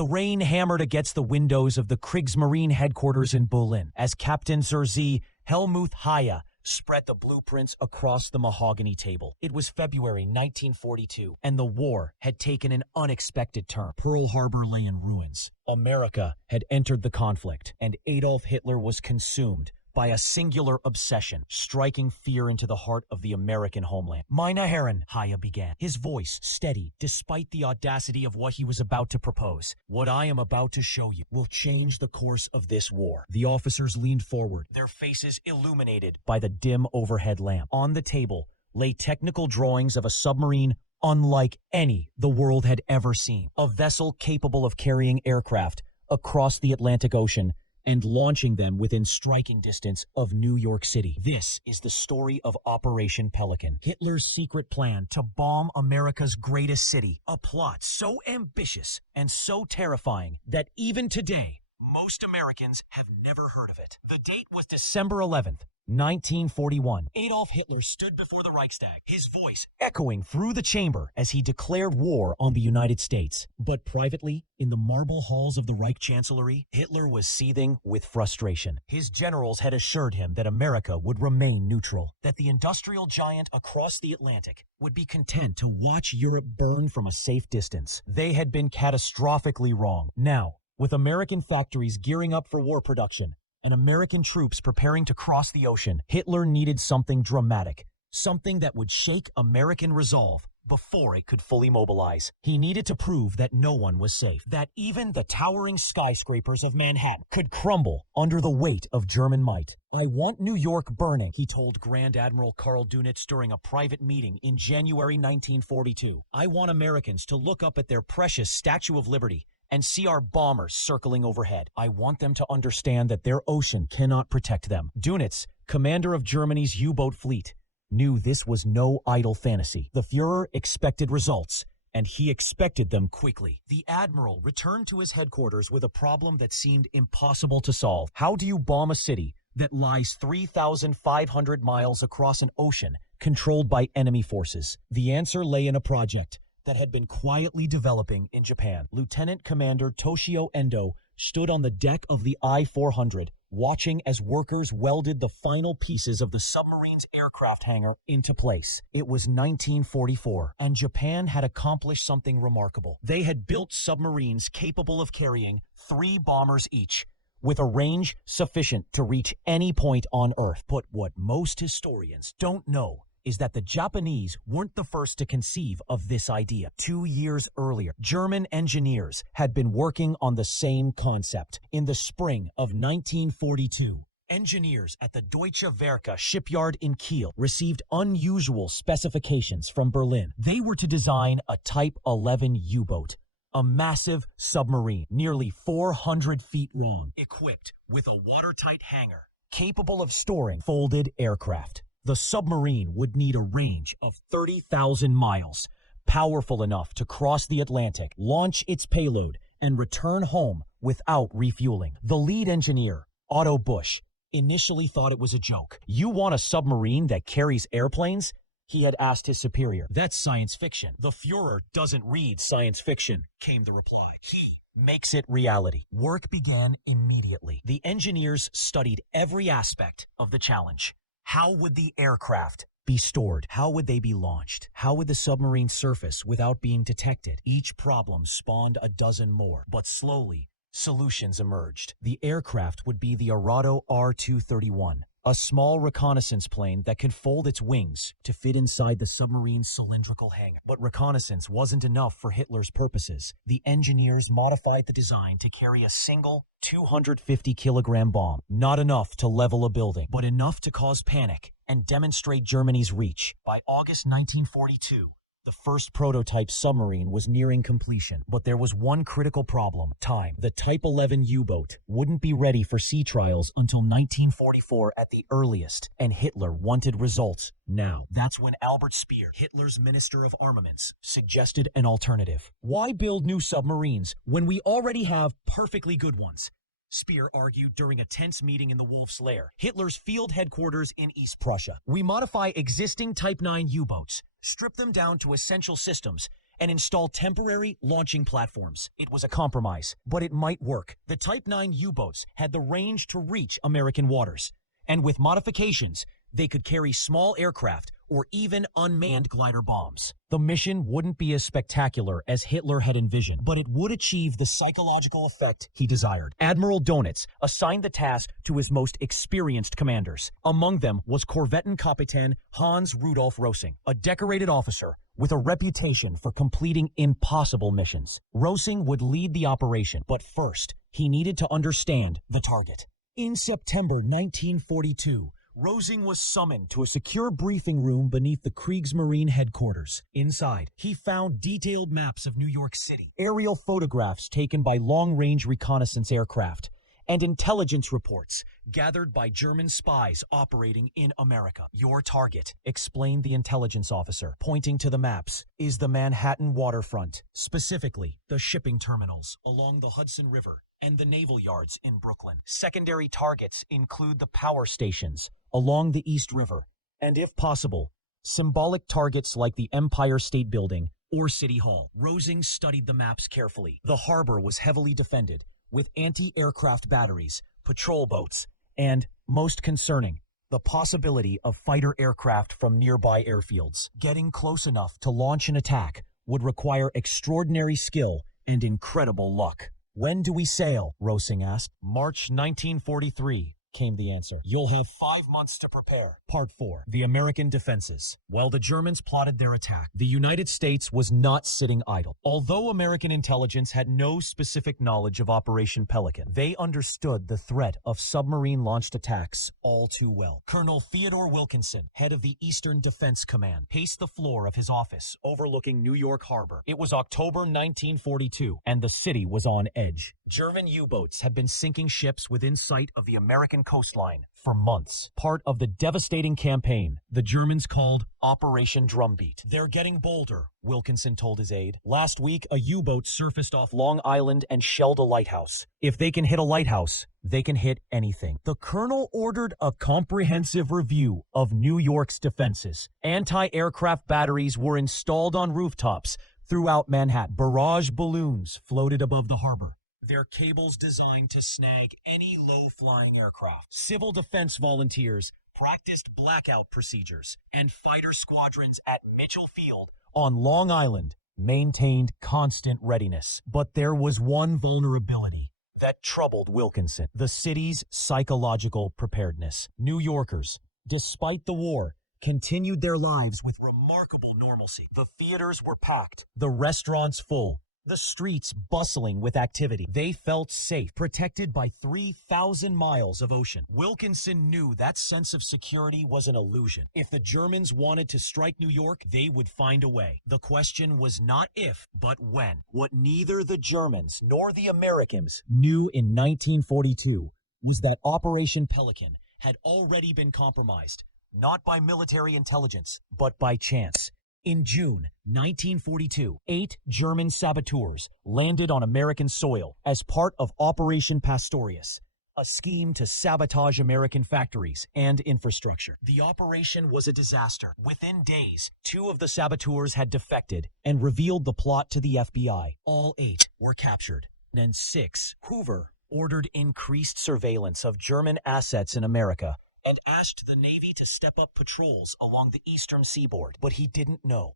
The rain hammered against the windows of the Kriegsmarine headquarters in Berlin as Captain Zerzy Helmuth Haya spread the blueprints across the mahogany table. It was February 1942, and the war had taken an unexpected turn. Pearl Harbor lay in ruins. America had entered the conflict, and Adolf Hitler was consumed by a singular obsession, striking fear into the heart of the American homeland. Meine Herren, Haya began, his voice steady despite the audacity of what he was about to propose. What I am about to show you will change the course of this war. The officers leaned forward, their faces illuminated by the dim overhead lamp. On the table lay technical drawings of a submarine unlike any the world had ever seen, a vessel capable of carrying aircraft across the Atlantic Ocean and launching them within striking distance of New York City. This is the story of Operation Pelican, Hitler's secret plan to bomb America's greatest city, a plot so ambitious and so terrifying that even today, most Americans have never heard of it. The date was December 11th, 1941. Adolf Hitler stood before the Reichstag, his voice echoing through the chamber as he declared war on the United States. But privately, in the marble halls of the Reich Chancellery, Hitler was seething with frustration. His generals had assured him that America would remain neutral, that the industrial giant across the Atlantic would be content to watch Europe burn from a safe distance. They had been catastrophically wrong. Now, with American factories gearing up for war production, and American troops preparing to cross the ocean, Hitler needed something dramatic, something that would shake American resolve before it could fully mobilize. He needed to prove that no one was safe, that even the towering skyscrapers of Manhattan could crumble under the weight of German might. I want New York burning, he told Grand Admiral Karl Dönitz during a private meeting in January 1942. I want Americans to look up at their precious Statue of Liberty and see our bombers circling overhead. I want them to understand that their ocean cannot protect them. Dönitz, commander of Germany's U-boat fleet, knew this was no idle fantasy. The Fuhrer expected results, and he expected them quickly. The admiral returned to his headquarters with a problem that seemed impossible to solve. How do you bomb a city that lies 3,500 miles across an ocean controlled by enemy forces? The answer lay in a project that had been quietly developing in Japan. Lieutenant Commander Toshio Endo stood on the deck of the I-400, watching as workers welded the final pieces of the submarine's aircraft hangar into place. It was 1944, and Japan had accomplished something remarkable. They had built submarines capable of carrying 3 bombers each, with a range sufficient to reach any point on Earth. But what most historians don't know is that the Japanese weren't the first to conceive of this idea. 2 years earlier, German engineers had been working on the same concept. In the spring of 1942, engineers at the Deutsche Werke shipyard in Kiel received unusual specifications from Berlin. They were to design a Type 11 U-boat, a massive submarine, nearly 400 feet long, equipped with a watertight hangar, capable of storing folded aircraft. The submarine would need a range of 30,000 miles, powerful enough to cross the Atlantic, launch its payload, and return home without refueling. The lead engineer, Otto Busch, initially thought it was a joke. "You want a submarine that carries airplanes?" he had asked his superior. "That's science fiction." "The Fuhrer doesn't read science fiction," came the reply. "He makes it reality." Work began immediately. The engineers studied every aspect of the challenge. How would the aircraft be stored? How would they be launched? How would the submarine surface without being detected? Each problem spawned a dozen more, but slowly, solutions emerged. The aircraft would be the Arado R-231, a small reconnaissance plane that could fold its wings to fit inside the submarine's cylindrical hangar. But reconnaissance wasn't enough for Hitler's purposes. The engineers modified the design to carry a single 250-kilogram bomb. Not enough to level a building, but enough to cause panic and demonstrate Germany's reach. By August 1942, the first prototype submarine was nearing completion, but there was one critical problem: time. The Type 11 U-boat wouldn't be ready for sea trials until 1944 at the earliest, and Hitler wanted results now. That's when Albert Speer, Hitler's Minister of Armaments, suggested an alternative. "Why build new submarines when we already have perfectly good ones?" Speer argued during a tense meeting in the Wolf's Lair, Hitler's field headquarters in East Prussia. "We modify existing Type 9 U-boats, strip them down to essential systems, and install temporary launching platforms. It was a compromise, but it might work. The Type 9 U-boats had the range to reach American waters, and with modifications, they could carry small aircraft or even unmanned glider bombs. The mission wouldn't be as spectacular as Hitler had envisioned, but it would achieve the psychological effect he desired. Admiral Donitz assigned the task to his most experienced commanders. Among them was Korvettenkapitän Hans Rudolf Rosing, a decorated officer with a reputation for completing impossible missions. Rosing would lead the operation, but first, he needed to understand the target. In September 1942, Rosing was summoned to a secure briefing room beneath the Kriegsmarine headquarters. Inside, he found detailed maps of New York City, aerial photographs taken by long-range reconnaissance aircraft, and intelligence reports gathered by German spies operating in America. Your target, explained the intelligence officer, pointing to the maps, is the Manhattan waterfront, specifically the shipping terminals along the Hudson River and the naval yards in Brooklyn. Secondary targets include the power stations along the East River, and if possible, symbolic targets like the Empire State Building or City Hall. Rosing studied the maps carefully. The harbor was heavily defended, with anti-aircraft batteries, patrol boats, and, most concerning, the possibility of fighter aircraft from nearby airfields. Getting close enough to launch an attack would require extraordinary skill and incredible luck. "When do we sail?" Rosing asked. "March 1943. Came the answer. "You'll have 5 months to prepare." Part 4. The American Defenses. While the Germans plotted their attack, the United States was not sitting idle. Although American intelligence had no specific knowledge of Operation Pelican, they understood the threat of submarine-launched attacks all too well. Colonel Theodore Wilkinson, head of the Eastern Defense Command, paced the floor of his office overlooking New York Harbor. It was October 1942, and the city was on edge. German U-boats had been sinking ships within sight of the American coastline for months. Part of the devastating campaign the Germans called Operation Drumbeat. "They're getting bolder," Wilkinson told his aide. "Last week, a U-boat surfaced off Long Island and shelled a lighthouse. If they can hit a lighthouse, they can hit anything." The colonel ordered a comprehensive review of New York's defenses. Anti-aircraft batteries were installed on rooftops throughout Manhattan. Barrage balloons floated above the harbor, their cables designed to snag any low-flying aircraft. Civil defense volunteers practiced blackout procedures, and fighter squadrons at Mitchell Field on Long Island maintained constant readiness. But there was one vulnerability that troubled Wilkinson: the city's psychological preparedness. New Yorkers, despite the war, continued their lives with remarkable normalcy. The theaters were packed, the restaurants full, the streets bustling with activity. They felt safe, protected by 3,000 miles of ocean. Wilkinson knew that sense of security was an illusion. If the Germans wanted to strike New York, they would find a way. The question was not if, but when. What neither the Germans nor the Americans knew in 1942 was that Operation Pelican had already been compromised, not by military intelligence, but by chance. In June 1942, 8 German saboteurs landed on American soil as part of Operation Pastorius, a scheme to sabotage American factories and infrastructure. The operation was a disaster. Within days, 2 of the saboteurs had defected and revealed the plot to the FBI. All 8 were captured. Then 6. Hoover ordered increased surveillance of German assets in America and asked the Navy to step up patrols along the eastern seaboard. But he couldn't know,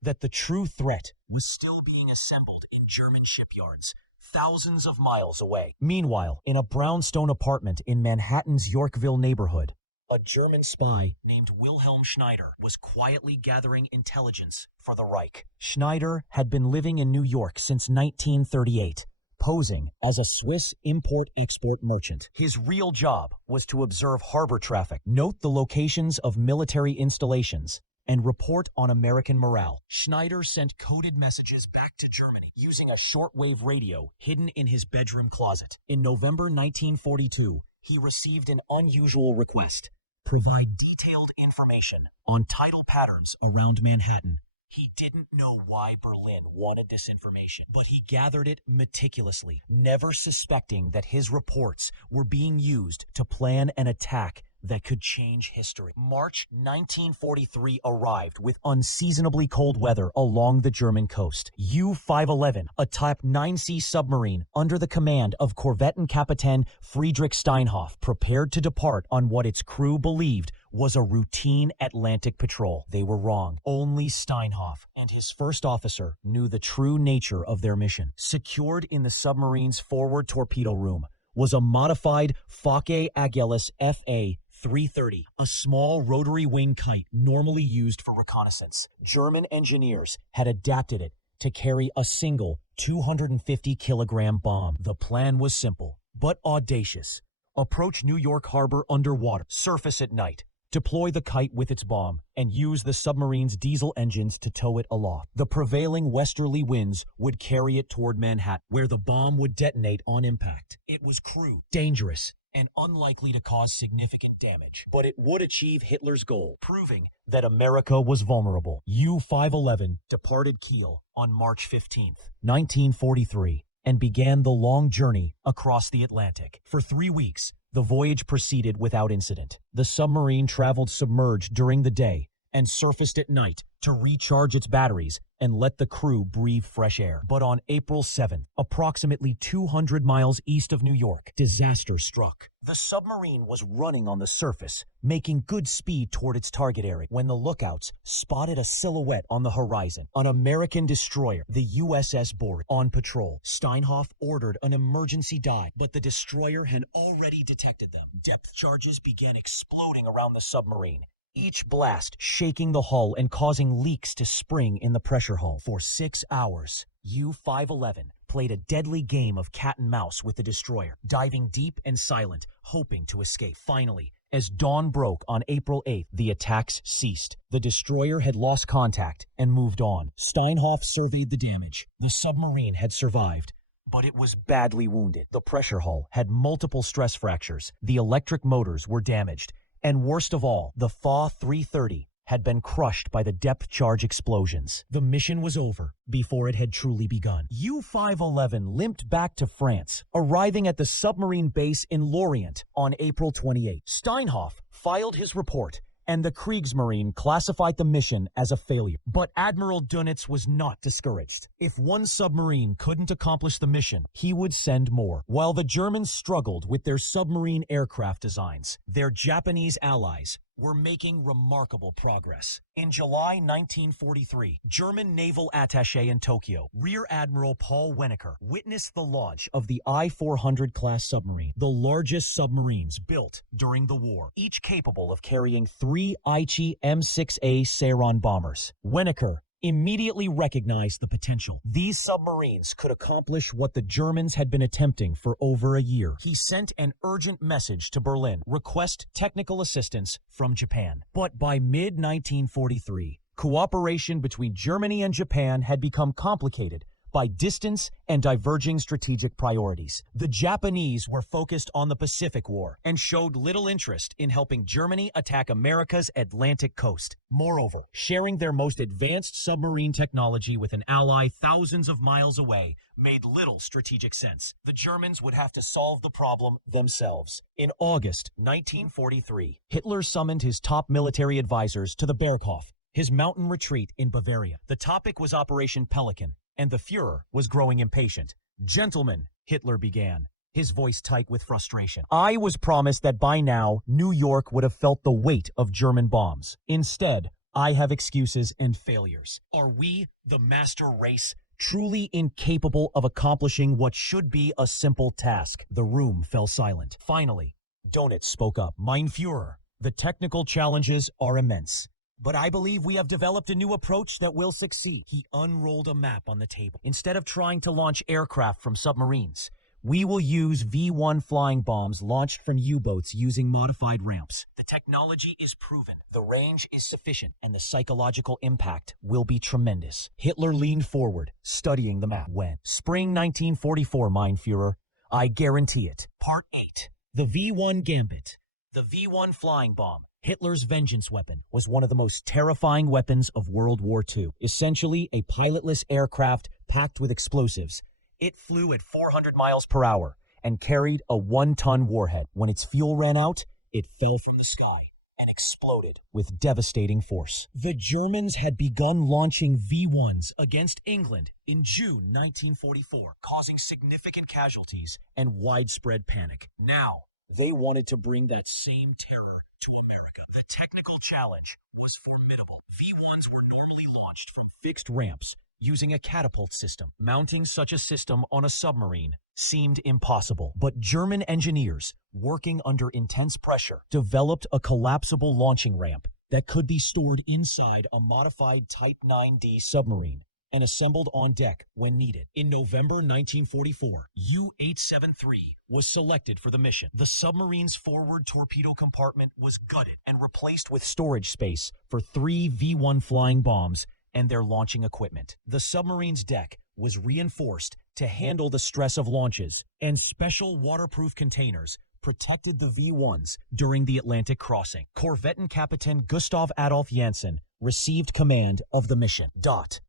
that the true threat was still being assembled in German shipyards, thousands of miles away. Meanwhile, in a brownstone apartment in Manhattan's Yorkville neighborhood, a German spy named Wilhelm Schneider was quietly gathering intelligence for the Reich. Schneider had been living in New York since 1938. Posing as a Swiss import-export merchant. His real job was to observe harbor traffic, note the locations of military installations, and report on American morale. Schneider sent coded messages back to Germany using a shortwave radio hidden in his bedroom closet. In November 1942, he received an unusual request: provide detailed information on tidal patterns around Manhattan. He didn't know why Berlin wanted this information, but he gathered it meticulously, never suspecting that his reports were being used to plan an attack that could change history. March 1943 arrived with unseasonably cold weather along the German coast. U-511, a Type 9C submarine under the command of Korvettenkapitän Friedrich Steinhoff, prepared to depart on what its crew believed was a routine Atlantic patrol. They were wrong. Only Steinhoff and his first officer knew the true nature of their mission. Secured in the submarine's forward torpedo room was a modified Fokke Agellus FA-330, a small rotary wing kite normally used for reconnaissance. German engineers had adapted it to carry a single 250-kilogram bomb. The plan was simple, but audacious. Approach New York Harbor underwater, surface at night, deploy the kite with its bomb, and use the submarine's diesel engines to tow it aloft. The prevailing westerly winds would carry it toward Manhattan, where the bomb would detonate on impact. It was crude, dangerous, and unlikely to cause significant damage, but it would achieve Hitler's goal, proving that America was vulnerable. U-511 departed Kiel on March 15th, 1943, and began the long journey across the Atlantic. For 3 weeks, the voyage proceeded without incident. The submarine traveled submerged during the day and surfaced at night to recharge its batteries and let the crew breathe fresh air. But on April 7th, approximately 200 miles east of New York, disaster struck. The submarine was running on the surface, making good speed toward its target area, when the lookouts spotted a silhouette on the horizon. An American destroyer, the USS Boris, on patrol. Steinhoff ordered an emergency dive, but the destroyer had already detected them. Depth charges began exploding around the submarine, each blast shaking the hull and causing leaks to spring in the pressure hull. For 6 hours, U-511 played a deadly game of cat and mouse with the destroyer, diving deep and silent, hoping to escape. Finally, as dawn broke on April 8th, the attacks ceased. The destroyer had lost contact and moved on. Steinhoff surveyed the damage. The submarine had survived, but it was badly wounded. The pressure hull had multiple stress fractures. The electric motors were damaged. And worst of all, the FA-330 had been crushed by the depth charge explosions. The mission was over before it had truly begun. U-511 limped back to France, arriving at the submarine base in Lorient on April 28. Steinhoff filed his report, and the Kriegsmarine classified the mission as a failure. But Admiral Dönitz was not discouraged. If one submarine couldn't accomplish the mission, he would send more. While the Germans struggled with their submarine aircraft designs, their Japanese allies were making remarkable progress. In July 1943, German naval attaché in Tokyo, Rear Admiral Paul Wenneker, witnessed the launch of the I-400 class submarine, the largest submarines built during the war, each capable of carrying 3 Aichi M6A Seiron bombers. Wenneker immediately recognized the potential. These submarines could accomplish what the Germans had been attempting for over a year. He sent an urgent message to Berlin, request technical assistance from Japan. But by mid-1943, cooperation between Germany and Japan had become complicated by distance and diverging strategic priorities. The Japanese were focused on the Pacific War and showed little interest in helping Germany attack America's Atlantic coast. Moreover, sharing their most advanced submarine technology with an ally thousands of miles away made little strategic sense. The Germans would have to solve the problem themselves. In August 1943, Hitler summoned his top military advisors to the Berghof, his mountain retreat in Bavaria. The topic was Operation Pelican, and the Führer was growing impatient. "Gentlemen," Hitler began, his voice tight with frustration, "I was promised that by now New York would have felt the weight of German bombs. Instead, I have excuses and failures. Are we, the master race, truly incapable of accomplishing what should be a simple task?" The room fell silent. Finally, Dönitz spoke up. "Mein Führer, the technical challenges are immense, but I believe we have developed a new approach that will succeed." He unrolled a map on the table. "Instead of trying to launch aircraft from submarines, we will use V-1 flying bombs launched from U-boats using modified ramps. The technology is proven, the range is sufficient, and the psychological impact will be tremendous." Hitler leaned forward, studying the map. "When? Spring 1944, mein Führer. I guarantee it." Part 8. The V-1 Gambit. The V-1 flying bomb, Hitler's vengeance weapon, was one of the most terrifying weapons of World War II. Essentially a pilotless aircraft packed with explosives, it flew at 400 miles per hour and carried a 1-ton warhead. When its fuel ran out, It fell from the sky and exploded with devastating force. The Germans had begun launching V-1s against England in June 1944, causing significant casualties and widespread panic. Now, they wanted to bring that same terror to America. The technical challenge was formidable. V-1s were normally launched from fixed ramps using a catapult system. Mounting such a system on a submarine seemed impossible, but German engineers, working under intense pressure, developed a collapsible launching ramp that could be stored inside a modified Type 9D submarine and assembled on deck when needed. In November 1944, U-873 was selected for the mission. The submarine's forward torpedo compartment was gutted and replaced with storage space for 3 V-1 flying bombs and their launching equipment. The submarine's deck was reinforced to handle the stress of launches, and special waterproof containers protected the V-1s during the Atlantic crossing. Korvettenkapitän Gustav Adolf Jansen received command of the mission.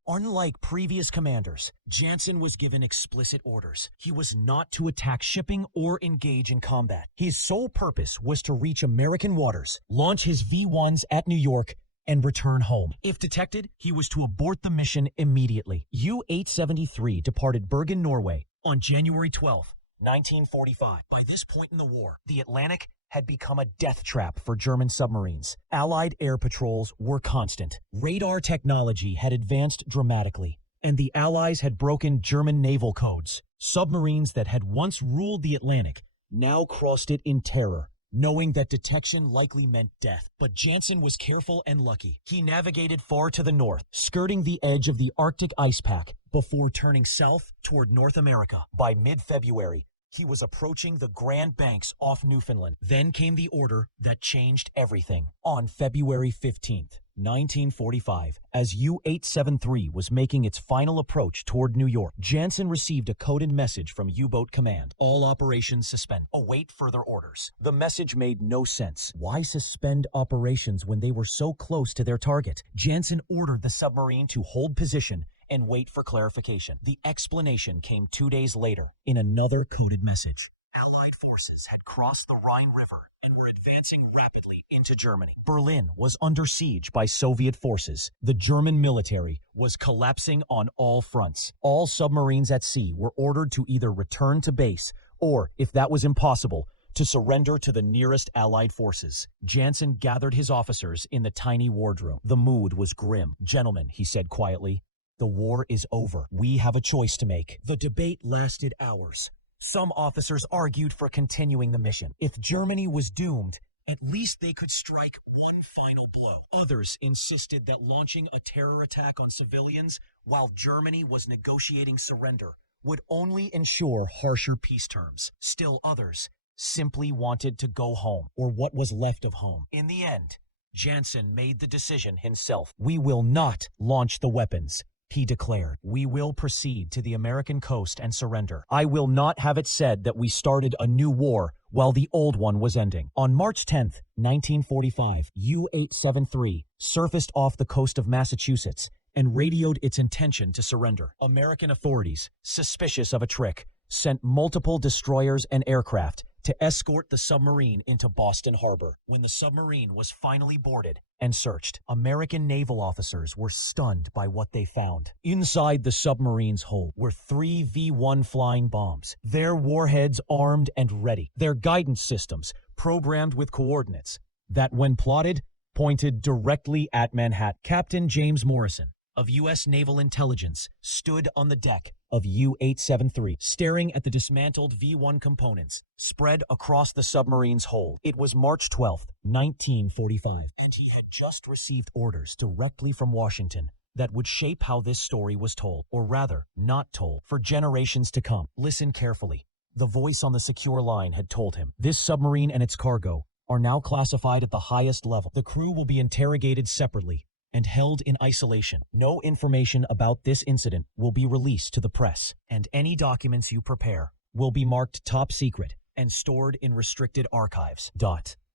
Unlike previous commanders, Jansen was given explicit orders. He was not to attack shipping or engage in combat. His sole purpose was to reach American waters, launch his V-1s at New York, and return home. If detected, he was to abort the mission immediately. U-873 departed Bergen, Norway on January 12, 1945. By this point in the war, the Atlantic had become a death trap for German submarines. Allied air patrols were constant. Radar technology had advanced dramatically, and the Allies had broken German naval codes. Submarines that had once ruled the Atlantic now crossed it in terror, knowing that detection likely meant death. But Jansen was careful and lucky. He navigated far to the north, skirting the edge of the Arctic ice pack before turning south toward North America. By mid-February, he was approaching the Grand Banks off Newfoundland. Then came the order that changed everything. On February 15th, 1945, as U-873 was making its final approach toward New York, Jansen received a coded message from U-Boat Command. All operations suspend. Await further orders. The message made no sense. Why suspend operations when they were so close to their target? Jansen ordered the submarine to hold position and wait for clarification. The explanation came 2 days later in another coded message. Allied forces had crossed the Rhine River and were advancing rapidly into Germany. Berlin was under siege by Soviet forces. The German military was collapsing on all fronts. All submarines at sea were ordered to either return to base or, if that was impossible, to surrender to the nearest Allied forces. Jansen gathered his officers in the tiny wardroom. The mood was grim. "Gentlemen," he said quietly, "the war is over. We have a choice to make." The debate lasted hours. Some officers argued for continuing the mission. If Germany was doomed, at least they could strike one final blow. Others insisted that launching a terror attack on civilians while Germany was negotiating surrender would only ensure harsher peace terms. Still others simply wanted to go home, or what was left of home. In the end, Jansen made the decision himself. "We will not launch the weapons," he declared. "We will proceed to the American coast and surrender. I will not have it said that we started a new war while the old one was ending." On March 10th, 1945, U-873 surfaced off the coast of Massachusetts and radioed its intention to surrender. American authorities, suspicious of a trick, sent multiple destroyers and aircraft to escort the submarine into Boston Harbor. When the submarine was finally boarded and searched, American naval officers were stunned by what they found. Inside the submarine's hold were 3 V-1 flying bombs, their warheads armed and ready, their guidance systems programmed with coordinates that, when plotted, pointed directly at Manhattan. Captain James Morrison of U.S. Naval Intelligence stood on the deck of U-873, staring at the dismantled V-1 components spread across the submarine's hold. It was March 12, 1945, and he had just received orders directly from Washington that would shape how this story was told, or rather, not told, for generations to come. Listen carefully. The voice on the secure line had told him, "This submarine and its cargo are now classified at the highest level. The crew will be interrogated separately and held in isolation. No information about this incident will be released to the press, and any documents you prepare will be marked top secret and stored in restricted archives."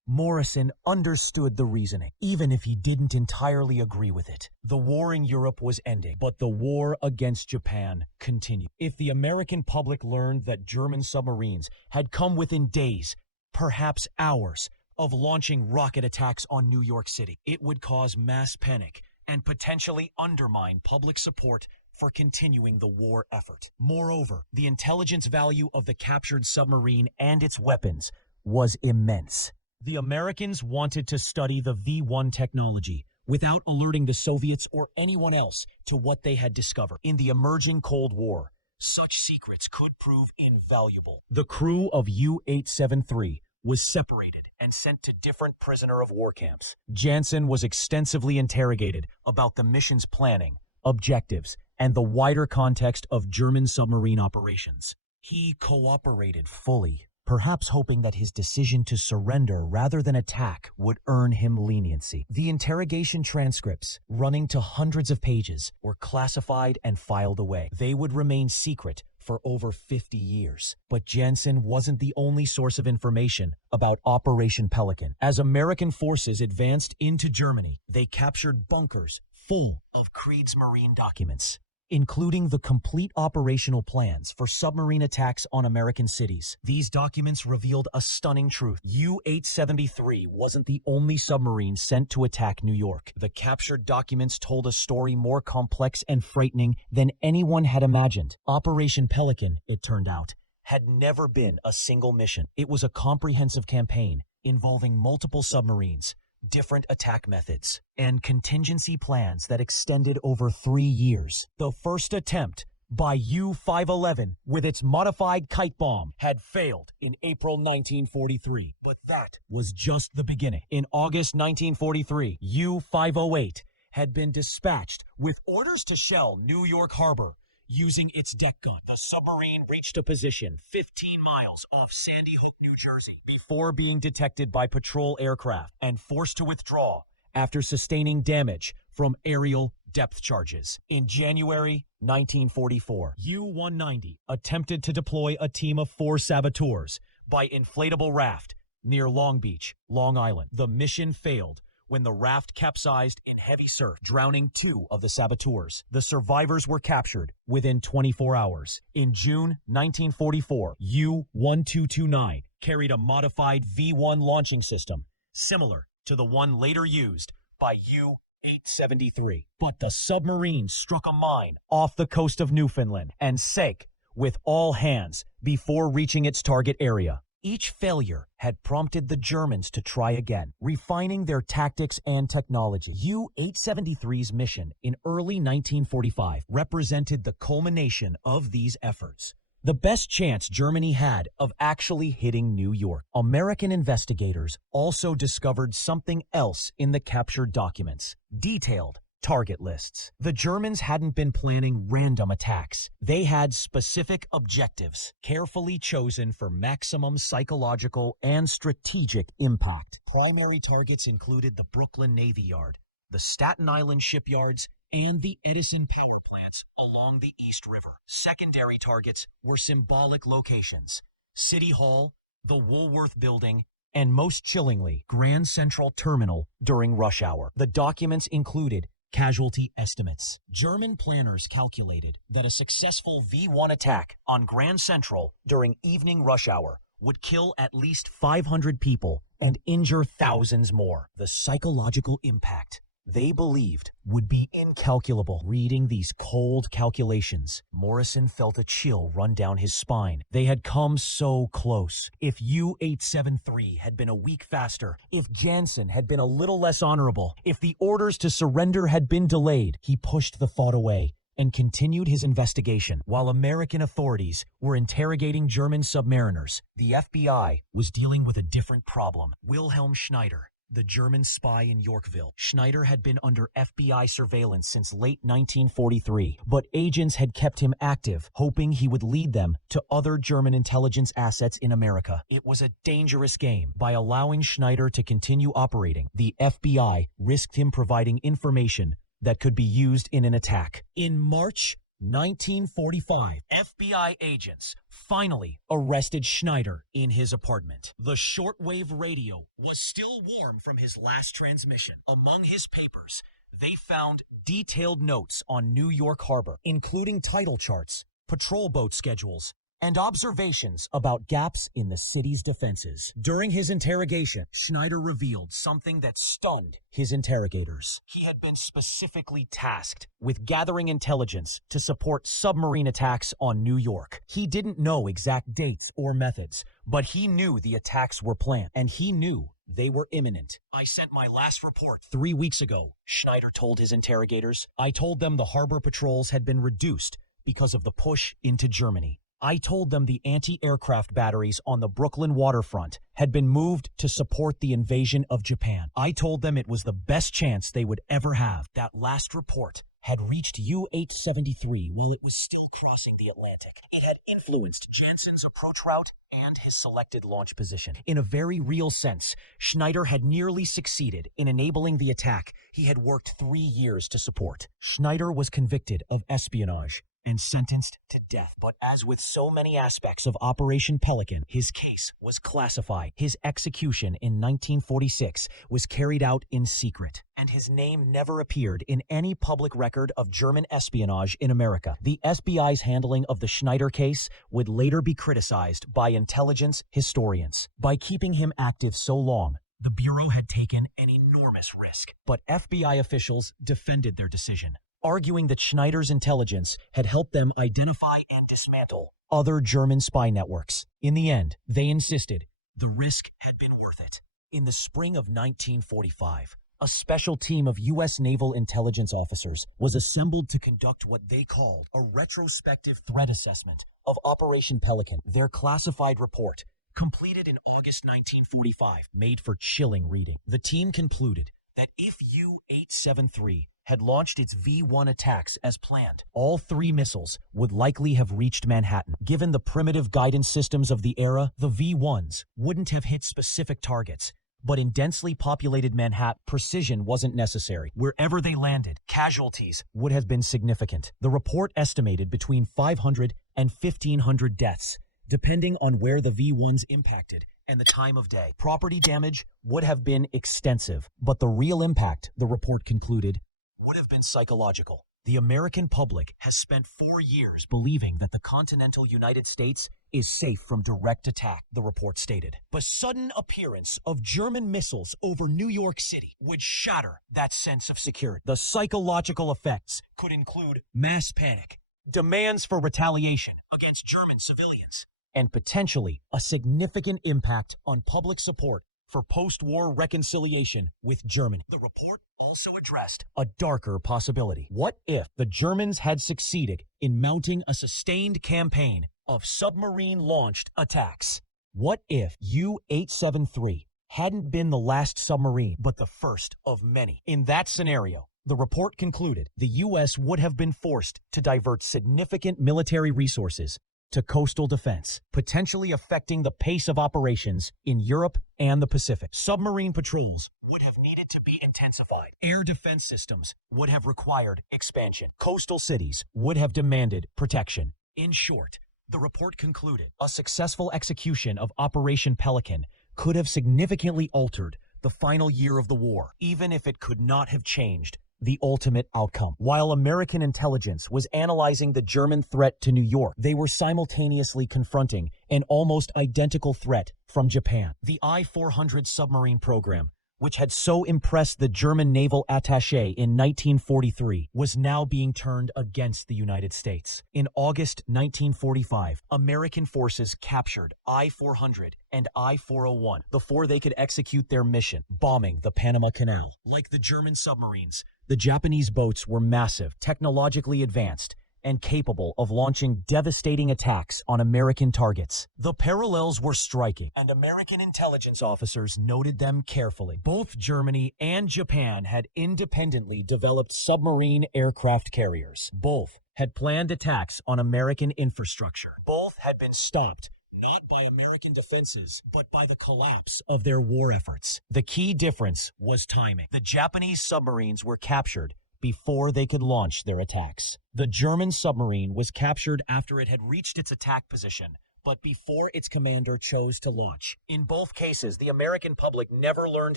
Morrison understood the reasoning, even if he didn't entirely agree with it. The war in Europe was ending, but the war against Japan continued. If the American public learned that German submarines had come within days, perhaps hours, of launching rocket attacks on New York City. It would cause mass panic and potentially undermine public support for continuing the war effort. Moreover, the intelligence value of the captured submarine and its weapons was immense. The Americans wanted to study the V-1 technology without alerting the Soviets or anyone else to what they had discovered. In the emerging Cold War, such secrets could prove invaluable. The crew of U-873 was separated and sent to different prisoner of war camps. Jansen was extensively interrogated about the mission's planning, objectives, and the wider context of German submarine operations. He cooperated fully, perhaps hoping that his decision to surrender rather than attack would earn him leniency. The interrogation transcripts, running to hundreds of pages, were classified and filed away. They would remain secret for over 50 years. But Jansen wasn't the only source of information about Operation Pelican. As American forces advanced into Germany, they captured bunkers full of Kriegsmarine documents, including the complete operational plans for submarine attacks on American cities. These documents revealed a stunning truth. U-873 wasn't the only submarine sent to attack New York. The captured documents told a story more complex and frightening than anyone had imagined. Operation Pelican, it turned out, had never been a single mission. It was a comprehensive campaign involving multiple submarines, different attack methods, and contingency plans that extended over 3 years. The first attempt by U-511 with its modified kite bomb had failed in April 1943, but that was just the beginning. In August 1943, U-508 had been dispatched with orders to shell New York Harbor using its deck gun. The submarine reached a position 15 miles off Sandy Hook, New Jersey, before being detected by patrol aircraft and forced to withdraw after sustaining damage from aerial depth charges. In January 1944, U-190 attempted to deploy a team of 4 saboteurs by inflatable raft near Long Beach, Long Island. The mission failed when the raft capsized in heavy surf, drowning 2 of the saboteurs. The survivors were captured within 24 hours. In June 1944, U-1229 carried a modified V-1 launching system, similar to the one later used by U-873. But the submarine struck a mine off the coast of Newfoundland and sank with all hands before reaching its target area. Each failure had prompted the Germans to try again, refining their tactics and technology. U-873's mission in early 1945 represented the culmination of these efforts. The best chance Germany had of actually hitting New York. American investigators also discovered something else in the captured documents: detailed target lists. The Germans hadn't been planning random attacks. They had specific objectives, carefully chosen for maximum psychological and strategic impact. Primary targets included the Brooklyn Navy Yard, the Staten Island shipyards, and the Edison power plants along the East River. Secondary targets were symbolic locations: City Hall, the Woolworth Building, and most chillingly, Grand Central Terminal during rush hour. The documents included casualty estimates. German planners calculated that a successful V-1 attack on Grand Central during evening rush hour would kill at least 500 people and injure thousands more. The psychological impact, they believed, would be incalculable. Reading these cold calculations, Morrison felt a chill run down his spine. They had come so close. If U-873 had been a week faster, if Jansen had been a little less honorable, if the orders to surrender had been delayed, he pushed the thought away and continued his investigation. While American authorities were interrogating German submariners, the FBI was dealing with a different problem. Wilhelm Schneider, the German spy in Yorkville. Schneider had been under FBI surveillance since late 1943, but agents had kept him active, hoping he would lead them to other German intelligence assets in America. It was a dangerous game. By allowing Schneider to continue operating, the FBI risked him providing information that could be used in an attack. In March 1945, FBI agents finally arrested Schneider in his apartment. The shortwave radio was still warm from his last transmission. Among his papers, they found detailed notes on New York Harbor, including title charts, patrol boat schedules, and observations about gaps in the city's defenses. During his interrogation, Schneider revealed something that stunned his interrogators. He had been specifically tasked with gathering intelligence to support submarine attacks on New York. He didn't know exact dates or methods, but he knew the attacks were planned, and he knew they were imminent. I sent my last report 3 weeks ago, Schneider told his interrogators. I told them the harbor patrols had been reduced because of the push into Germany. I told them the anti-aircraft batteries on the Brooklyn waterfront had been moved to support the invasion of Japan. I told them it was the best chance they would ever have. That last report had reached U-873 while it was still crossing the Atlantic. It had influenced Jansen's approach route and his selected launch position. In a very real sense, Schneider had nearly succeeded in enabling the attack he had worked 3 years to support. Schneider was convicted of espionage and sentenced to death. But as with so many aspects of Operation Pelican, his case was classified. His execution in 1946 was carried out in secret, and his name never appeared in any public record of German espionage in America. The FBI's handling of the Schneider case would later be criticized by intelligence historians. By keeping him active so long, the Bureau had taken an enormous risk, but FBI officials defended their decision, arguing that Schneider's intelligence had helped them identify and dismantle other German spy networks. In the end, they insisted the risk had been worth it. In the spring of 1945, a special team of U.S. naval intelligence officers was assembled to conduct what they called a retrospective threat assessment of Operation Pelican. Their classified report, completed in August 1945, made for chilling reading. The team concluded that if U-873 had launched its V-1 attacks as planned, all 3 missiles would likely have reached Manhattan. Given the primitive guidance systems of the era, the V-1s wouldn't have hit specific targets. But in densely populated Manhattan, precision wasn't necessary. Wherever they landed, casualties would have been significant. The report estimated between 500 and 1,500 deaths, depending on where the V-1s impacted and the time of day. Property damage would have been extensive, but the real impact, the report concluded, would have been psychological. The American public has spent 4 years believing that the continental United States is safe from direct attack, the report stated. The sudden appearance of German missiles over New York City would shatter that sense of security. The psychological effects could include mass panic, demands for retaliation against German civilians, and potentially a significant impact on public support for post-war reconciliation with Germany. The report also addressed a darker possibility. What if the Germans had succeeded in mounting a sustained campaign of submarine-launched attacks? What if U-873 hadn't been the last submarine, but the first of many? In that scenario, the report concluded the U.S. would have been forced to divert significant military resources to coastal defense, potentially affecting the pace of operations in Europe and the Pacific. Submarine patrols would have needed to be intensified. Air defense systems would have required expansion. Coastal cities would have demanded protection. In short, the report concluded a successful execution of Operation Pelican could have significantly altered the final year of the war, even if it could not have changed the ultimate outcome. While American intelligence was analyzing the German threat to New York, they were simultaneously confronting an almost identical threat from Japan. The I-400 submarine program, which had so impressed the German naval attaché in 1943, was now being turned against the United States. In August 1945, American forces captured I-400 and I-401 before they could execute their mission, bombing the Panama Canal. Like the German submarines, the Japanese boats were massive, technologically advanced, and capable of launching devastating attacks on American targets. The parallels were striking, and American intelligence officers noted them carefully. Both Germany and Japan had independently developed submarine aircraft carriers. Both had planned attacks on American infrastructure. Both had been stopped not by American defenses, but by the collapse of their war efforts. The key difference was timing. The Japanese submarines were captured before they could launch their attacks. The German submarine was captured after it had reached its attack position, but before its commander chose to launch. In both cases, the American public never learned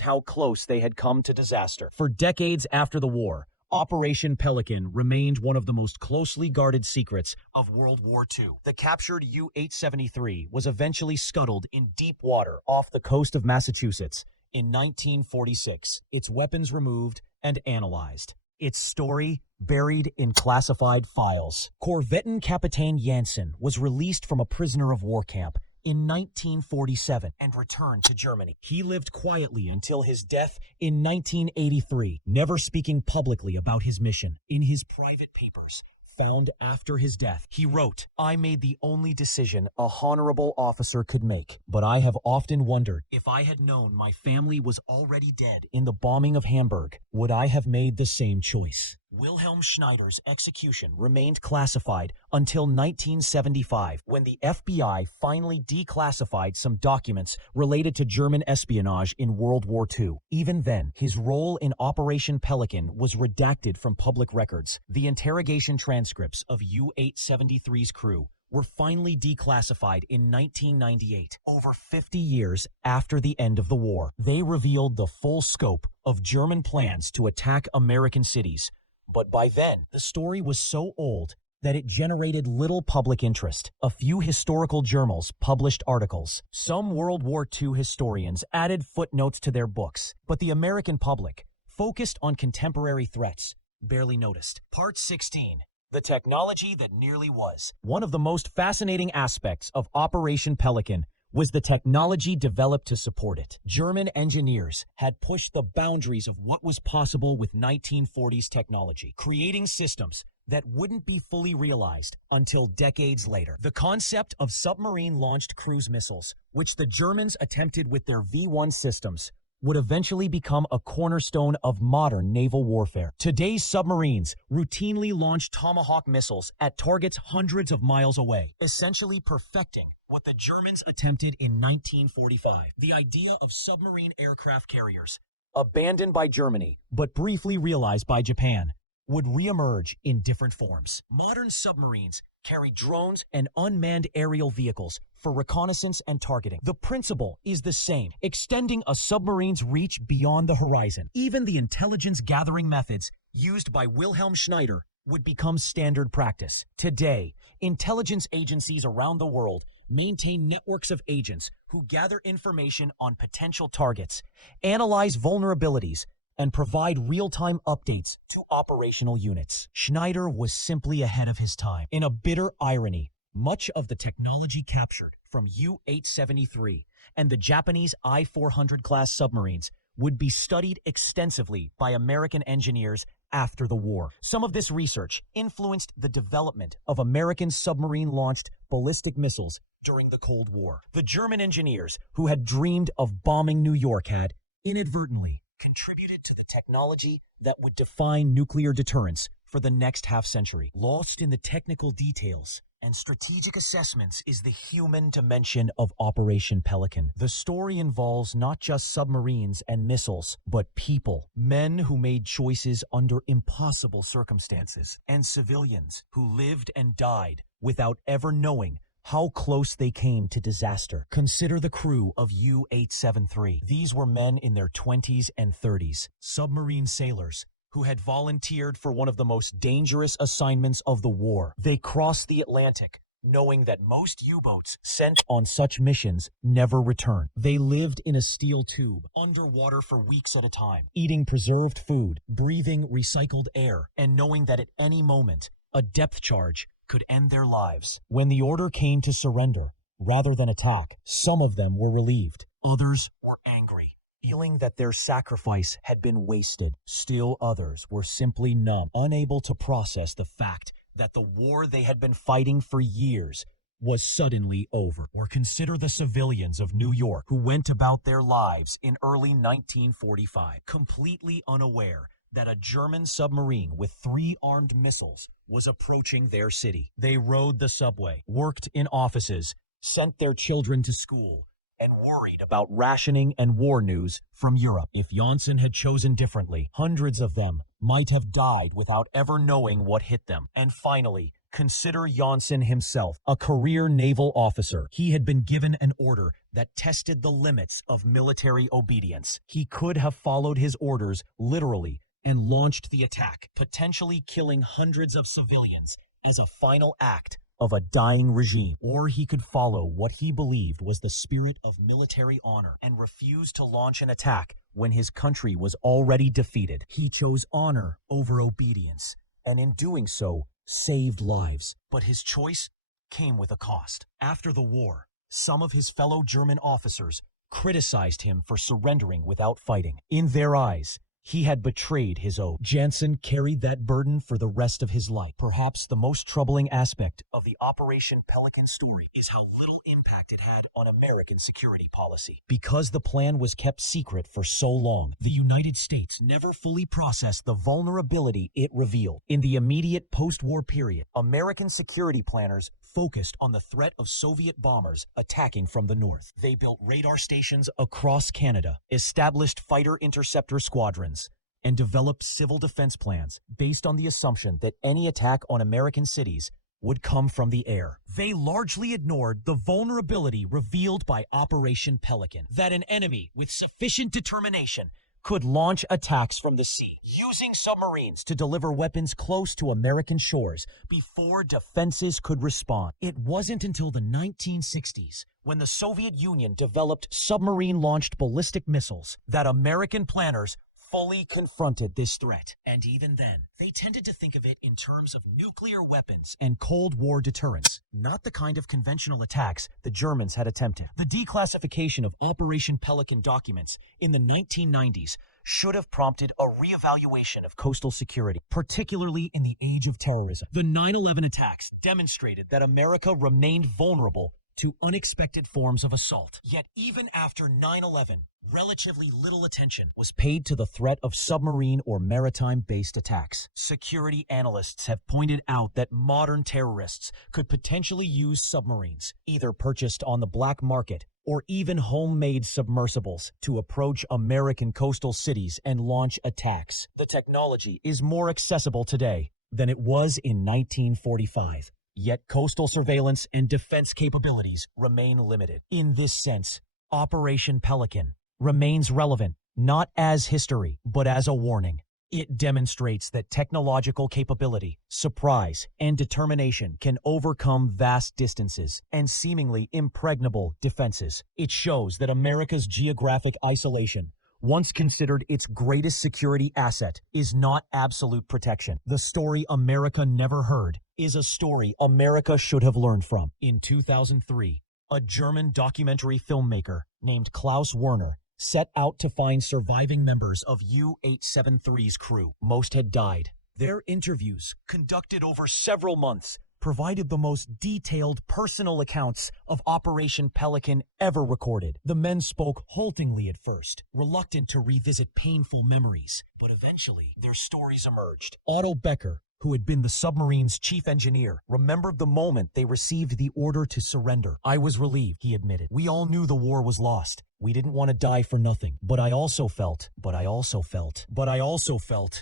how close they had come to disaster. For decades after the war, Operation Pelican remained one of the most closely guarded secrets of World War II. The captured U-873 was eventually scuttled in deep water off the coast of Massachusetts in 1946, its weapons removed and analyzed. Its story buried in classified files. Korvetten Kapitän Jansen was released from a prisoner of war camp in 1947 and returned to Germany. He lived quietly until his death in 1983, never speaking publicly about his mission. In his private papers, found after his death, he wrote, "I made the only decision a honorable officer could make, but I have often wondered if I had known my family was already dead in the bombing of Hamburg, would I have made the same choice?" Wilhelm Schneider's execution remained classified until 1975, when the FBI finally declassified some documents related to German espionage in World War II. Even then, his role in Operation Pelican was redacted from public records. The interrogation transcripts of U-873's crew were finally declassified in 1998, over 50 years after the end of the war. They revealed the full scope of German plans to attack American cities. But by then, the story was so old that it generated little public interest. A few historical journals published articles. Some World War II historians added footnotes to their books, but the American public, focused on contemporary threats, barely noticed. Part 16. The technology that nearly was. One of the most fascinating aspects of Operation Pelican was the technology developed to support it. German engineers had pushed the boundaries of what was possible with 1940s technology, creating systems that wouldn't be fully realized until decades later. The concept of submarine-launched cruise missiles, which the Germans attempted with their V-1 systems, would eventually become a cornerstone of modern naval warfare. Today's submarines routinely launch Tomahawk missiles at targets hundreds of miles away, essentially perfecting what the Germans attempted in 1945. The idea of submarine aircraft carriers, abandoned by Germany but briefly realized by Japan, would reemerge in different forms. Modern submarines carry drones and unmanned aerial vehicles for reconnaissance and targeting. The principle is the same, extending a submarine's reach beyond the horizon. Even the intelligence gathering methods used by Wilhelm Schneider would become standard practice. Today, intelligence agencies around the world maintain networks of agents who gather information on potential targets, analyze vulnerabilities, and provide real-time updates to operational units. Schneider was simply ahead of his time. In a bitter irony, much of the technology captured from U-873 and the Japanese I-400 class submarines would be studied extensively by American engineers after the war. Some of this research influenced the development of American submarine-launched ballistic missiles during the Cold War. The German engineers who had dreamed of bombing New York had, inadvertently, contributed to the technology that would define nuclear deterrence for the next half-century. Lost in the technical details and strategic assessments is the human dimension of Operation Pelican. The story involves not just submarines and missiles, but people, men who made choices under impossible circumstances, and civilians who lived and died without ever knowing how close they came to disaster. Consider the crew of U-873. These were men in their 20s and 30s, submarine sailors who had volunteered for one of the most dangerous assignments of the war. They crossed the Atlantic, knowing that most U-boats sent on such missions never return. They lived in a steel tube, underwater for weeks at a time, eating preserved food, breathing recycled air, and knowing that at any moment, a depth charge could end their lives. When the order came to surrender, rather than attack, some of them were relieved. Others were angry, feeling that their sacrifice had been wasted. Still others were simply numb, unable to process the fact that the war they had been fighting for years was suddenly over. Or consider the civilians of New York who went about their lives in early 1945, completely unaware that a German submarine with 3 armed missiles was approaching their city. They rode the subway, worked in offices, sent their children to school, and worried about rationing and war news from Europe. If Janssen had chosen differently, hundreds of them might have died without ever knowing what hit them. And finally, consider Janssen himself, a career naval officer. He had been given an order that tested the limits of military obedience. He could have followed his orders literally and launched the attack, potentially killing hundreds of civilians as a final act of a dying regime. Or he could follow what he believed was the spirit of military honor and refuse to launch an attack when his country was already defeated. He chose honor over obedience, and in doing so, saved lives. But his choice came with a cost. After the war, some of his fellow German officers criticized him for surrendering without fighting. In their eyes, he had betrayed his oath. Jansen carried that burden for the rest of his life. Perhaps the most troubling aspect of the Operation Pelican story is how little impact it had on American security policy. Because the plan was kept secret for so long, the United States never fully processed the vulnerability it revealed. In the immediate post-war period, American security planners focused on the threat of Soviet bombers attacking from the north. They built radar stations across Canada, established fighter interceptor squadrons, and developed civil defense plans based on the assumption that any attack on American cities would come from the air. They largely ignored the vulnerability revealed by Operation Pelican, that an enemy with sufficient determination could launch attacks from the sea, using submarines to deliver weapons close to American shores before defenses could respond. It wasn't until the 1960s, when the Soviet Union developed submarine-launched ballistic missiles, that American planners fully confronted this threat. And even then, they tended to think of it in terms of nuclear weapons and Cold War deterrence, not the kind of conventional attacks the Germans had attempted. The declassification of Operation Pelican documents in the 1990s should have prompted a reevaluation of coastal security, particularly in the age of terrorism. The 9/11 attacks demonstrated that America remained vulnerable to unexpected forms of assault. Yet even after 9/11, relatively little attention was paid to the threat of submarine or maritime-based attacks. Security analysts have pointed out that modern terrorists could potentially use submarines, either purchased on the black market or even homemade submersibles, to approach American coastal cities and launch attacks. The technology is more accessible today than it was in 1945. Yet coastal surveillance and defense capabilities remain limited. In this sense, Operation Pelican remains relevant, not as history, but as a warning. It demonstrates that technological capability, surprise, and determination can overcome vast distances and seemingly impregnable defenses. It shows that America's geographic isolation, once considered its greatest security asset, is not absolute protection. The story America never heard is a story America should have learned from. In 2003, a German documentary filmmaker named Klaus Werner set out to find surviving members of U-873's crew. Most had died. Their interviews, conducted over several months, provided the most detailed personal accounts of Operation Pelican ever recorded. The men spoke haltingly at first, reluctant to revisit painful memories, but eventually their stories emerged. Otto Becker, who had been the submarine's chief engineer, remembered the moment they received the order to surrender. "I was relieved," he admitted. "We all knew the war was lost. We didn't want to die for nothing. But I also felt.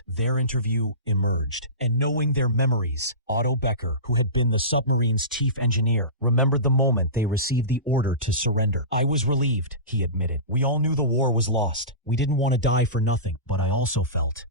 Their interview emerged. And knowing their memories, Otto Becker, who had been the submarine's chief engineer, remembered the moment they received the order to surrender. "I was relieved," he admitted. "We all knew the war was lost. We didn't want to die for nothing. But I also felt.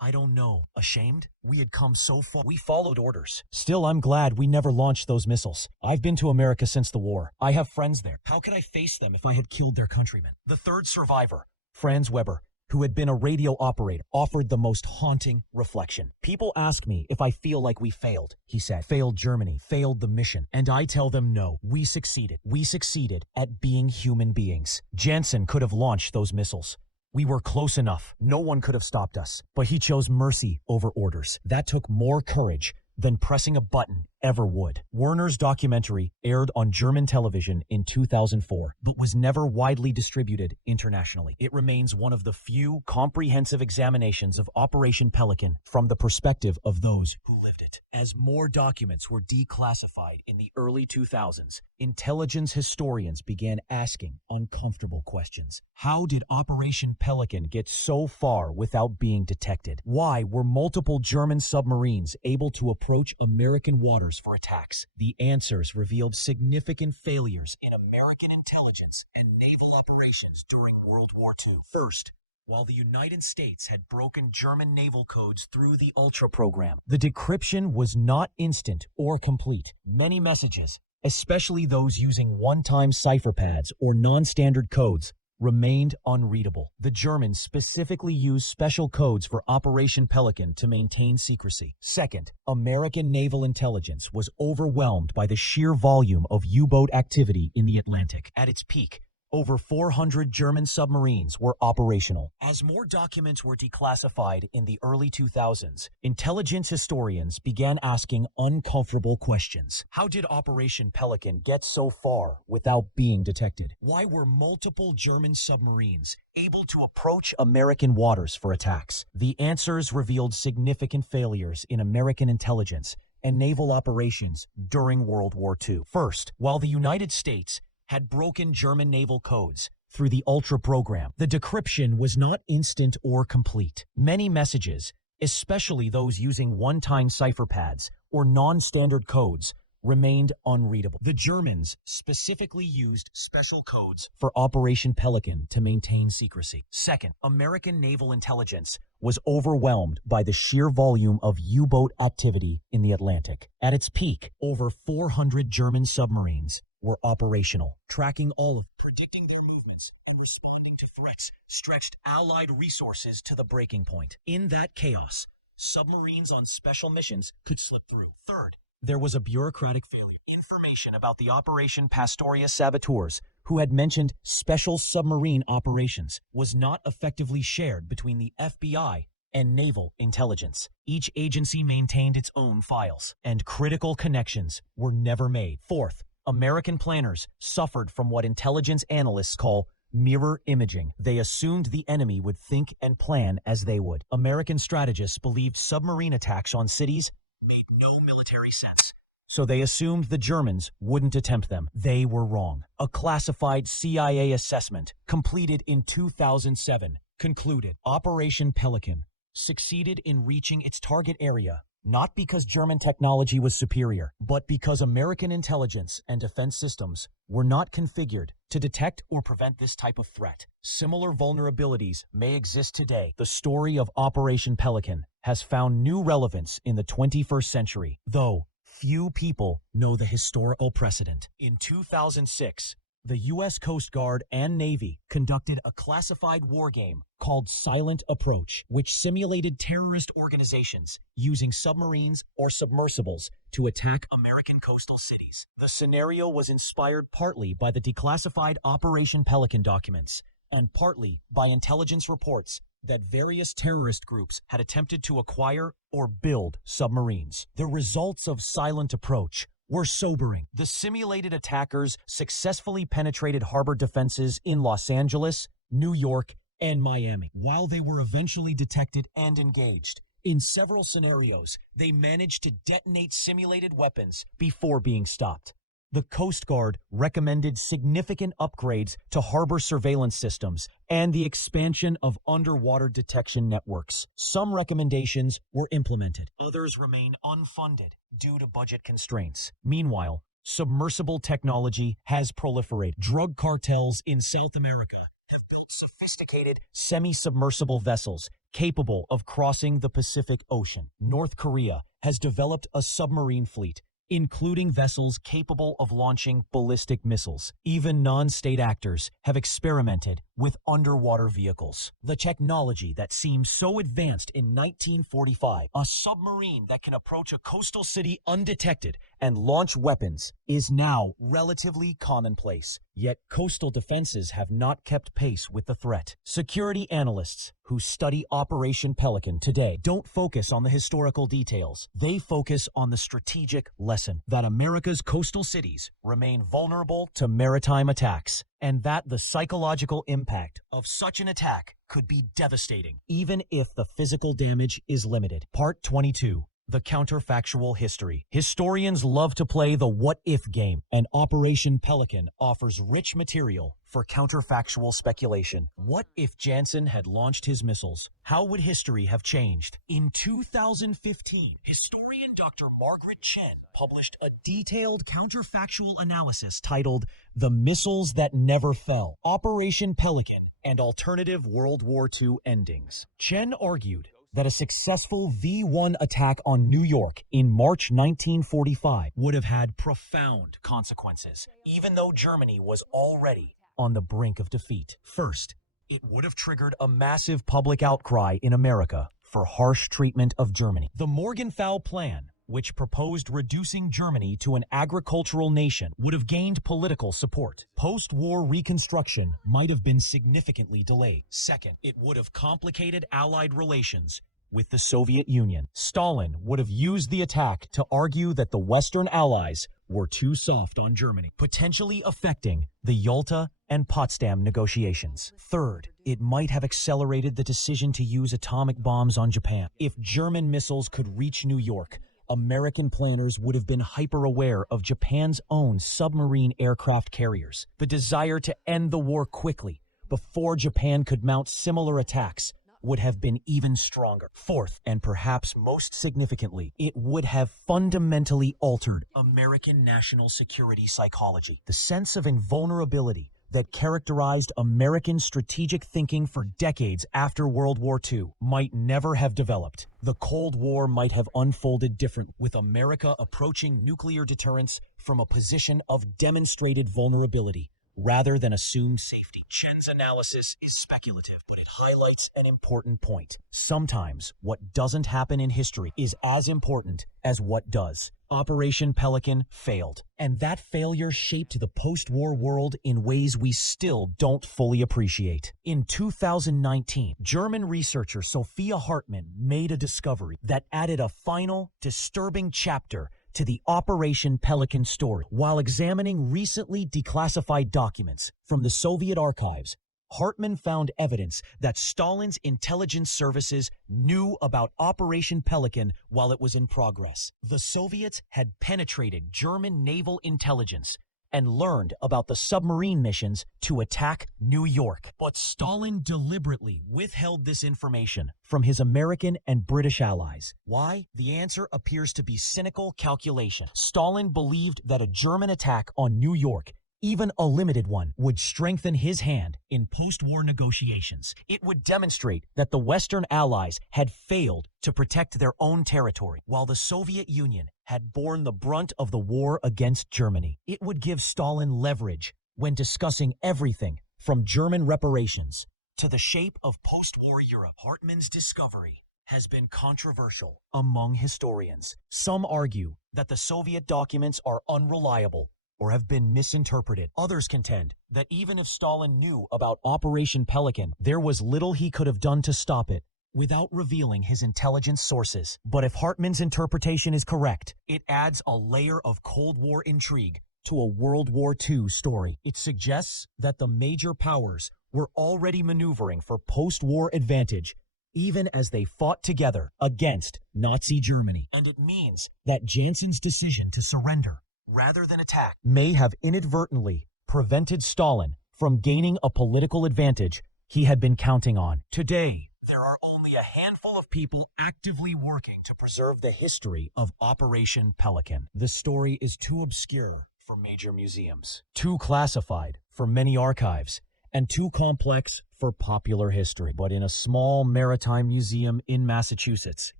I don't know. Ashamed? We had come so far. We followed orders. Still, I'm glad we never launched those missiles. I've been to America since the war. I have friends there. How could I face them if I had killed their countrymen?" The third survivor, Franz Weber, who had been a radio operator, offered the most haunting reflection. "People ask me if I feel like we failed," he said. "Failed Germany, failed the mission. And I tell them no, we succeeded. We succeeded at being human beings. Jansen could have launched those missiles. We were close enough. No one could have stopped us. But he chose mercy over orders. That took more courage than pressing a button ever would." Werner's documentary aired on German television in 2004, but was never widely distributed internationally. It remains one of the few comprehensive examinations of Operation Pelican from the perspective of those who lived it. As more documents were declassified in the early 2000s, intelligence historians began asking uncomfortable questions. How did Operation Pelican get so far without being detected? Why were multiple German submarines able to approach American waters for attacks? The answers revealed significant failures in American intelligence and naval operations during World War II. First, while the United States had broken German naval codes through the Ultra program. The decryption was not instant or complete. Many messages, especially those using one-time cipher pads or non-standard codes, remained unreadable. The Germans specifically used special codes for Operation Pelican to maintain secrecy. Second, American naval intelligence was overwhelmed by the sheer volume of U-boat activity in the Atlantic. At its peak, over 400 German submarines were operational. As more documents were declassified in the early 2000s, intelligence historians began asking uncomfortable questions. How did Operation Pelican get so far without being detected? Why were multiple German submarines able to approach American waters for attacks? The answers revealed significant failures in American intelligence and naval operations during World War II. First, while the United States had broken German naval codes through the Ultra program, the decryption was not instant or complete. Many messages, especially those using one-time cipher pads or non-standard codes, remained unreadable. The Germans specifically used special codes for Operation Pelican to maintain secrecy. Second, American naval intelligence was overwhelmed by the sheer volume of U-boat activity in the Atlantic. At its peak, over 400 German submarines were operational. Tracking all of, predicting their movements, and responding to threats stretched Allied resources to the breaking point. In that chaos, submarines on special missions could slip through. Third, there was a bureaucratic failure. Information about the Operation Pastorius saboteurs, who had mentioned special submarine operations, was not effectively shared between the FBI and naval intelligence. Each agency maintained its own files, and critical connections were never made. Fourth, American planners suffered from what intelligence analysts call mirror imaging. They assumed the enemy would think and plan as they would. American strategists believed submarine attacks on cities made no military sense, so they assumed the Germans wouldn't attempt them. They were wrong. A classified CIA assessment completed in 2007 concluded Operation Pelican succeeded in reaching its target area, not because German technology was superior, but because American intelligence and defense systems were not configured to detect or prevent this type of threat. Similar vulnerabilities may exist today. The story of Operation Pelican has found new relevance in the 21st century, though few people know the historical precedent. In 2006, the U.S. Coast Guard and Navy conducted a classified war game called Silent Approach, which simulated terrorist organizations using submarines or submersibles to attack American coastal cities. The scenario was inspired partly by the declassified Operation Pelican documents and partly by intelligence reports that various terrorist groups had attempted to acquire or build submarines. The results of Silent Approach were sobering. The simulated attackers successfully penetrated harbor defenses in Los Angeles, New York, and Miami. While they were eventually detected and engaged, in several scenarios, they managed to detonate simulated weapons before being stopped. The Coast Guard recommended significant upgrades to harbor surveillance systems and the expansion of underwater detection networks. Some recommendations were implemented. Others remain unfunded due to budget constraints. Meanwhile, submersible technology has proliferated. Drug cartels in South America have built sophisticated semi-submersible vessels capable of crossing the Pacific Ocean. North Korea has developed a submarine fleet, including vessels capable of launching ballistic missiles. Even non-state actors have experimented with underwater vehicles. The technology that seemed so advanced in 1945, a submarine that can approach a coastal city undetected and launch weapons, is now relatively commonplace. Yet coastal defenses have not kept pace with the threat. Security analysts who study Operation Pelican today don't focus on the historical details. They focus on the strategic lesson that America's coastal cities remain vulnerable to maritime attacks, and that the psychological impact of such an attack could be devastating, even if the physical damage is limited. Part 22. The counterfactual history. Historians love to play the what-if game, and Operation Pelican offers rich material for counterfactual speculation. What if Jansen had launched his missiles? How would history have changed? In 2015, historian Dr. Margaret Chen published a detailed counterfactual analysis titled "The Missiles That Never Fell: Operation Pelican and alternative World War II endings. Chen argued that a successful V-1 attack on New York in March 1945 would have had profound consequences, even though Germany was already on the brink of defeat. First, it would have triggered a massive public outcry in America for harsh treatment of Germany. The Morgenthau Plan, which proposed reducing Germany to an agricultural nation, would have gained political support. Post-war reconstruction might have been significantly delayed. Second, it would have complicated Allied relations with the Soviet Union. Stalin would have used the attack to argue that the Western Allies were too soft on Germany, potentially affecting the Yalta and Potsdam negotiations. Third, it might have accelerated the decision to use atomic bombs on Japan. If German missiles could reach New York, American planners would have been hyper-aware of Japan's own submarine aircraft carriers. The desire to end the war quickly, before Japan could mount similar attacks, would have been even stronger. Fourth, and perhaps most significantly, it would have fundamentally altered American national security psychology. The sense of invulnerability that characterized American strategic thinking for decades after World War II might never have developed. The Cold War might have unfolded differently, with America approaching nuclear deterrence from a position of demonstrated vulnerability rather than assumed safety. Chen's analysis is speculative, but it highlights an important point. Sometimes what doesn't happen in history is as important as what does. Operation Pelican failed, and that failure shaped the post-war world in ways we still don't fully appreciate. In 2019, German researcher Sophia Hartmann made a discovery that added a final, disturbing chapter to the Operation Pelican story. While examining recently declassified documents from the Soviet archives, Hartmann found evidence that Stalin's intelligence services knew about Operation Pelican while it was in progress. The Soviets had penetrated German naval intelligence and learned about the submarine missions to attack New York. But Stalin deliberately withheld this information from his American and British allies. Why? The answer appears to be cynical calculation. Stalin believed that a German attack on New York, even a limited one, would strengthen his hand in post-war negotiations. It would demonstrate that the Western Allies had failed to protect their own territory, while the Soviet Union had borne the brunt of the war against Germany. It would give Stalin leverage when discussing everything from German reparations to the shape of post-war Europe. Hartmann's discovery has been controversial among historians. Some argue that the Soviet documents are unreliable or have been misinterpreted. Others contend that even if Stalin knew about Operation Pelican, there was little he could have done to stop it without revealing his intelligence sources. But if Hartmann's interpretation is correct, it adds a layer of Cold War intrigue to a World War II story. It suggests that the major powers were already maneuvering for post-war advantage, even as they fought together against Nazi Germany. And it means that Jansen's decision to surrender rather than attack may have inadvertently prevented Stalin from gaining a political advantage he had been counting on. Today, there are only a handful of people actively working to preserve the history of Operation Pelican. The story is too obscure for major museums, too classified for many archives, and too complex for popular history. But in a small maritime museum in Massachusetts,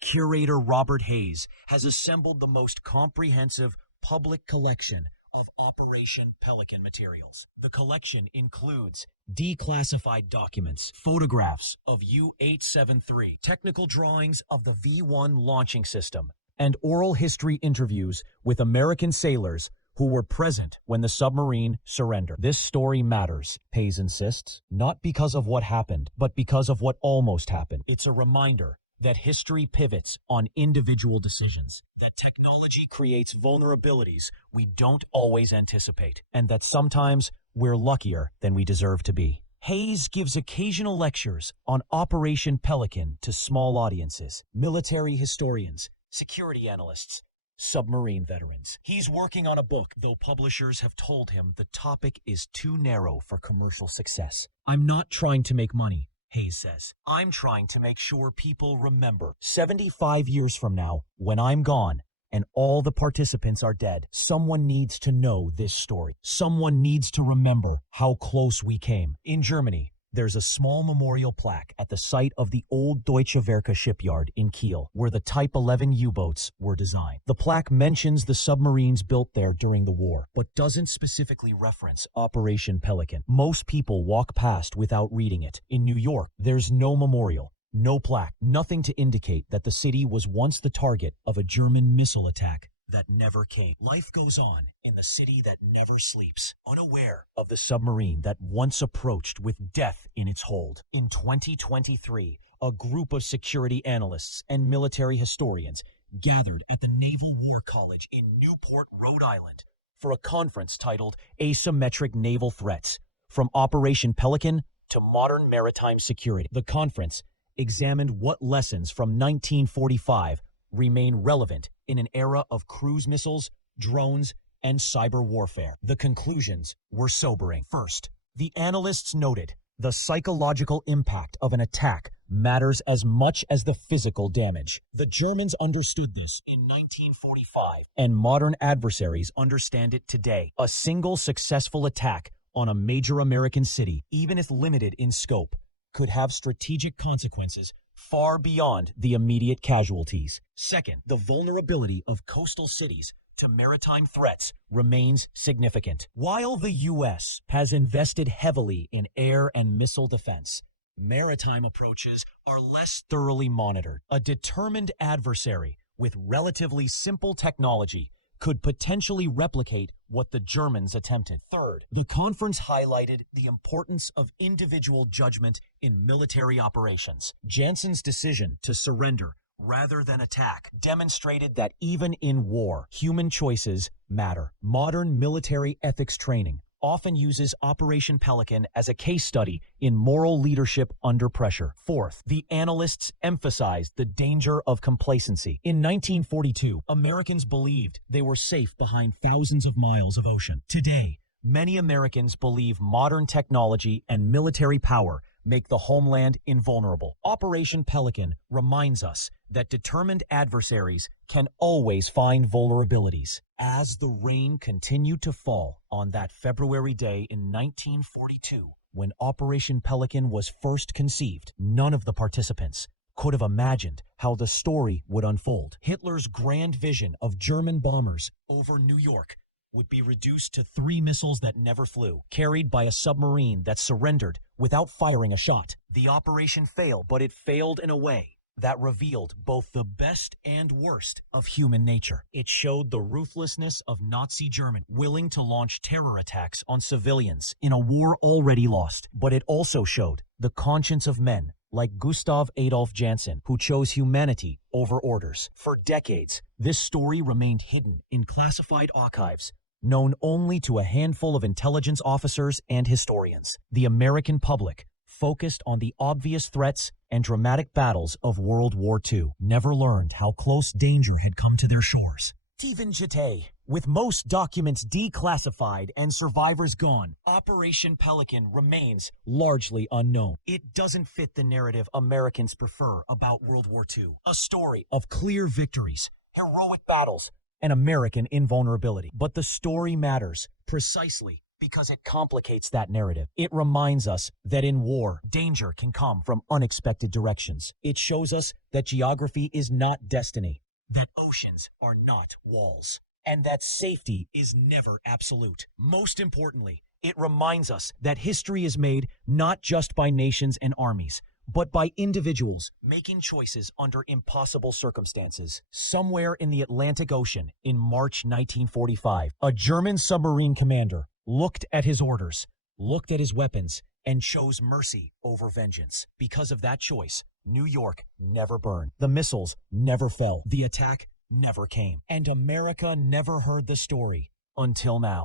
curator Robert Hayes has assembled the most comprehensive public collection of Operation Pelican materials. The collection includes declassified documents, photographs of U-873, technical drawings of the V-1 launching system, and oral history interviews with American sailors who were present when the submarine surrendered. This story matters, Hayes insists, not because of what happened, but because of what almost happened. It's a reminder that history pivots on individual decisions, that technology creates vulnerabilities we don't always anticipate, and that sometimes we're luckier than we deserve to be. Hayes gives occasional lectures on Operation Pelican to small audiences, military historians, security analysts, submarine veterans. He's working on a book, though publishers have told him the topic is too narrow for commercial success. "I'm not trying to make money," Hayes says. "I'm trying to make sure people remember. 75 years from now, when I'm gone and all the participants are dead, someone needs to know this story. Someone needs to remember how close we came." In Germany, there's a small memorial plaque at the site of the old Deutsche Werke shipyard in Kiel, where the Type 11 U-boats were designed. The plaque mentions the submarines built there during the war, but doesn't specifically reference Operation Pelican. Most people walk past without reading it. In New York, there's no memorial, no plaque, nothing to indicate that the city was once the target of a German missile attack that never came. Life goes on in the city that never sleeps, unaware of the submarine that once approached with death in its hold. In 2023, a group of security analysts and military historians gathered at the Naval War College in Newport, Rhode Island, for a conference titled Asymmetric Naval Threats, From Operation Pelican to Modern Maritime Security. The conference examined what lessons from 1945 remain relevant in an era of cruise missiles, drones, and cyber warfare. The conclusions were sobering. First, the analysts noted the psychological impact of an attack matters as much as the physical damage. The Germans understood this in 1945, and modern adversaries understand it today. A single successful attack on a major American city, even if limited in scope, could have strategic consequences far beyond the immediate casualties. Second, the vulnerability of coastal cities to maritime threats remains significant. While the U.S. has invested heavily in air and missile defense, maritime approaches are less thoroughly monitored. A determined adversary with relatively simple technology could potentially replicate what the Germans attempted. Third, the conference highlighted the importance of individual judgment in military operations. Jansen's decision to surrender rather than attack demonstrated that even in war, human choices matter. Modern military ethics training often uses Operation Pelican as a case study in moral leadership under pressure. Fourth, the analysts emphasized the danger of complacency. In 1942, Americans believed they were safe behind thousands of miles of ocean. Today, many Americans believe modern technology and military power make the homeland invulnerable. Operation Pelican reminds us that determined adversaries can always find vulnerabilities. As the rain continued to fall on that February day in 1942, when Operation Pelican was first conceived, none of the participants could have imagined how the story would unfold. Hitler's grand vision of German bombers over New York would be reduced to 3 missiles that never flew, carried by a submarine that surrendered without firing a shot. The operation failed, but it failed in a way that revealed both the best and worst of human nature. It showed the ruthlessness of Nazi Germany, willing to launch terror attacks on civilians in a war already lost. But it also showed the conscience of men like Gustav Adolf Jansen, who chose humanity over orders. For decades, this story remained hidden in classified archives, known only to a handful of intelligence officers and historians. The American public, focused on the obvious threats and dramatic battles of World War II, never learned how close danger had come to their shores. Even today, with most documents declassified and survivors gone, Operation Pelican remains largely unknown. It doesn't fit the narrative Americans prefer about World War II, a story of clear victories, heroic battles, and American invulnerability. But the story matters precisely because it complicates that narrative. It reminds us that in war, danger can come from unexpected directions. It shows us that geography is not destiny, that oceans are not walls, and that safety is never absolute. Most importantly, it reminds us that history is made not just by nations and armies, but by individuals making choices under impossible circumstances. Somewhere in the Atlantic Ocean in March 1945, a German submarine commander looked at his orders, looked at his weapons, and chose mercy over vengeance. Because of that choice, New York never burned. The missiles never fell. The attack never came. And America never heard the story until now.